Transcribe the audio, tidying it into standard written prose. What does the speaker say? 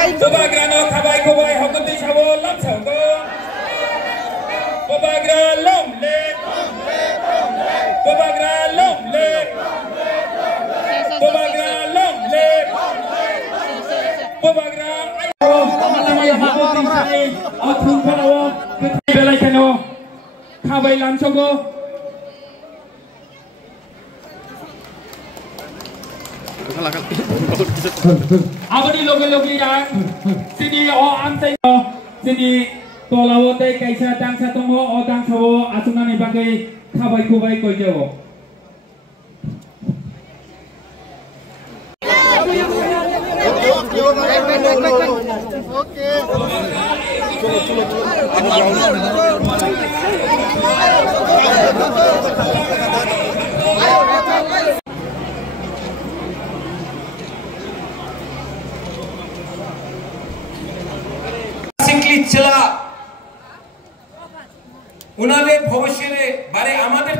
Bobagrano khabai khobai hokoti sabo lam chauko. Bobagra long le. Bobagra long le. Bobagra long le. Bobagra ayo hokoti sai athun pharawo belai keno khabai lam chauko. Abadi logi yang sini antai sini tolawo teh kaisa dang satongo dang sawo asuna ni bagai khabai kubai koi jawo. चला उन्होंने भविष्य में बारे आमादेर